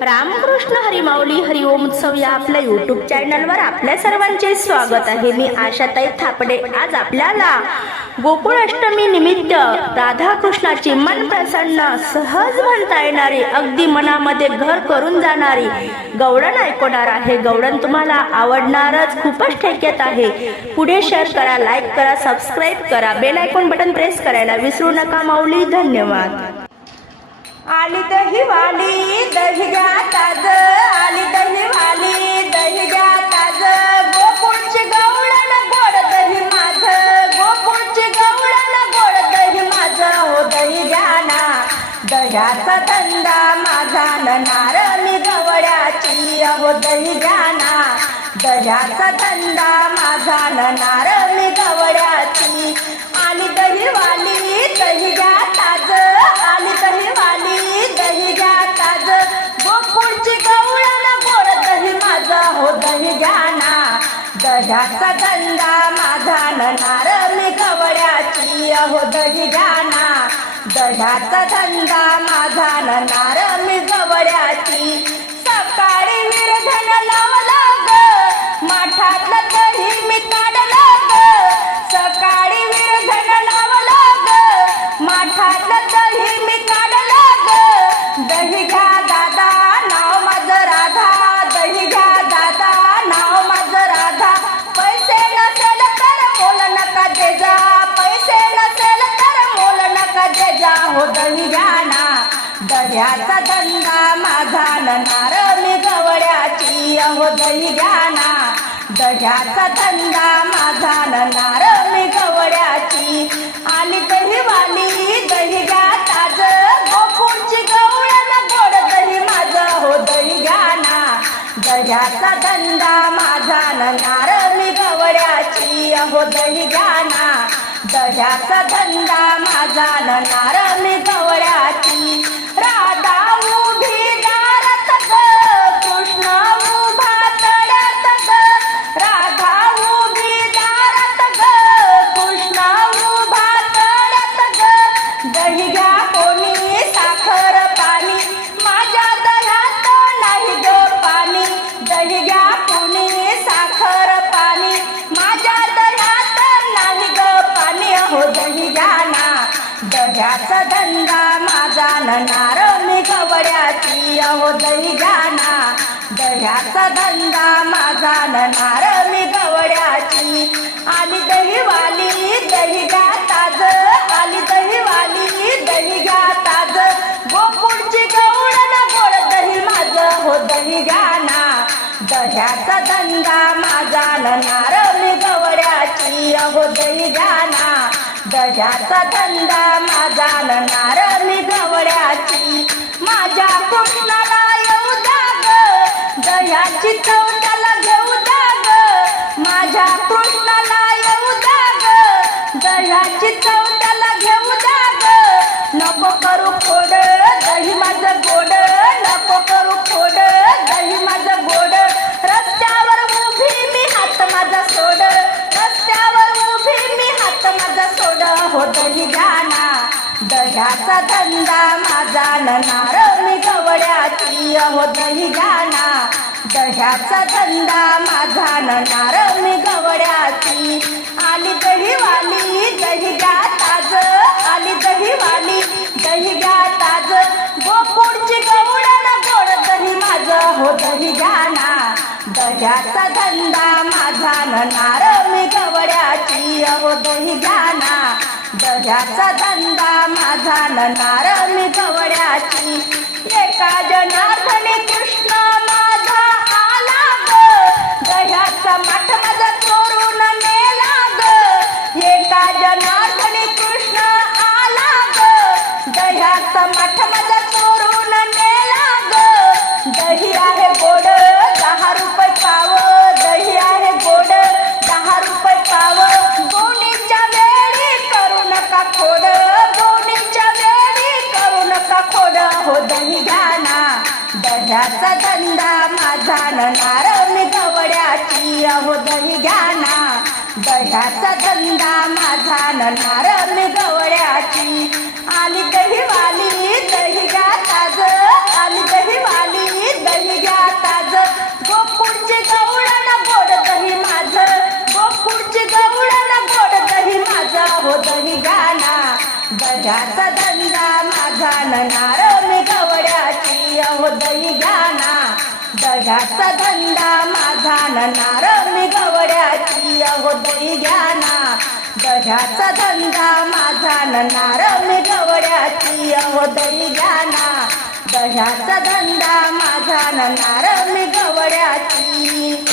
रामकृष्ण हरिमाऊली हरिओम उत्सव या आपल्या युट्यूब चॅनलवर आपल्या सर्वांचे स्वागत आहे. मी आशाताई थापडे. आज आपल्याला गोकुळ अष्टमी निमित्त राधाकृष्णाची मन प्रसन्न सहज म्हणता येणारी अगदी मनामध्ये घर करून जाणारी गवळण ऐकवणार आहे. गवळण तुम्हाला आवडणारच खूपच ठेक्यात आहे. पुढे शेअर करा लाईक करा सबस्क्राईब करा. बेल आयकॉन बटन प्रेस करायला विसरू नका माऊली. धन्यवाद. आली दही वाली दही घ्या ताज. आली दही वाली दही घ्या ताज. गोकुळची गवळण गोड दही माझ. गोकुळची गवळण गोड दही माझ. हो दही घ्या ना दह्याचा धंदा माझा नणार. मी गवळ्याची हो दही घ्या ना दह्याचा धंदा माझा नणार. मी दह्याचा धंदा माझा नणार मी कवड्याची अहो दही घाना ना धंदा माझा नणार मी कवड्याची दह्याचा धंदा माझा नणार मी गवळ्याची अहो गाना दह्याचा धंदा माझा नणार मी गवळ्याची. आणि दही वाली दही गा ताज. गोकुळची गवळण गोड दही माझं हो दही गाना दह्याचा धंदा माझा नणार मी गवळ्याची अहो दही दह्याचा धंदा माझा नणार मी गवळ्याची राधा उभी दह्याचा धंदा माझा नणार मी कवड्याची अहो दही दह्याचा धंदा माझा नणार मी कवड्याची. आली दहीवाली दही घ्या ताज. आली दहीवाली दही घ्या ताज. गोकुळची ना गोड दही माझ हो दही घ्या दह्याचा धंदा माझा नणार मी कवड्याची अहो दही घ्या दह्याचा धंदा माझा नणार मी गवड्याची माझ्या कृष्णाला येऊ दाग दह्याची चव घेऊ दाग. माझ्या कृष्णाला येऊ दाग दह्याची चव घेऊ दाग. नको करू खोड दही माझं होत हो दह्याचा धंदा माझा नणार मी गवड्याची हो दही घ्याना दह्याचा धंदा माझा नणार मी गवड्याची आली दही वाली दही गा ताज. आली दही वाली दही गा ताज. गोकुळची गवडण गोड दही माझं. हो दही ना दह्याचा धंदा माझा नणार मी गवड्याची हो दही घ्या ना दह्याचा धंदा माझा नणार मी गवड्याची एका जनार्दने कृष्ण माझा आला दह्याचा मठ हो धनजाना दह्याचा धंदा माझा नणार मी गवड्याची. अहो दहीजाना दह्याचा धंदा माझा नणार मी गवड्याची. आणि दहीवाली दही घ्या ताज. आणि दहीवाली दही घ्या ताज. गोकुळची गवळण गोड दही माझ. गोकुळची गवळण गोड दही माझा. हो दही गाना दह्याचा धंदा माझा नणार दही घ्याना दह्याचा धंदा माझा नणार मी गवड्याची. अहो दही घ्याना दह्याचा धंदा माझा नणार मी गवड्याची. अहो दही घ्याना दह्याचा धंदा माझा नणार मी गवड्याची.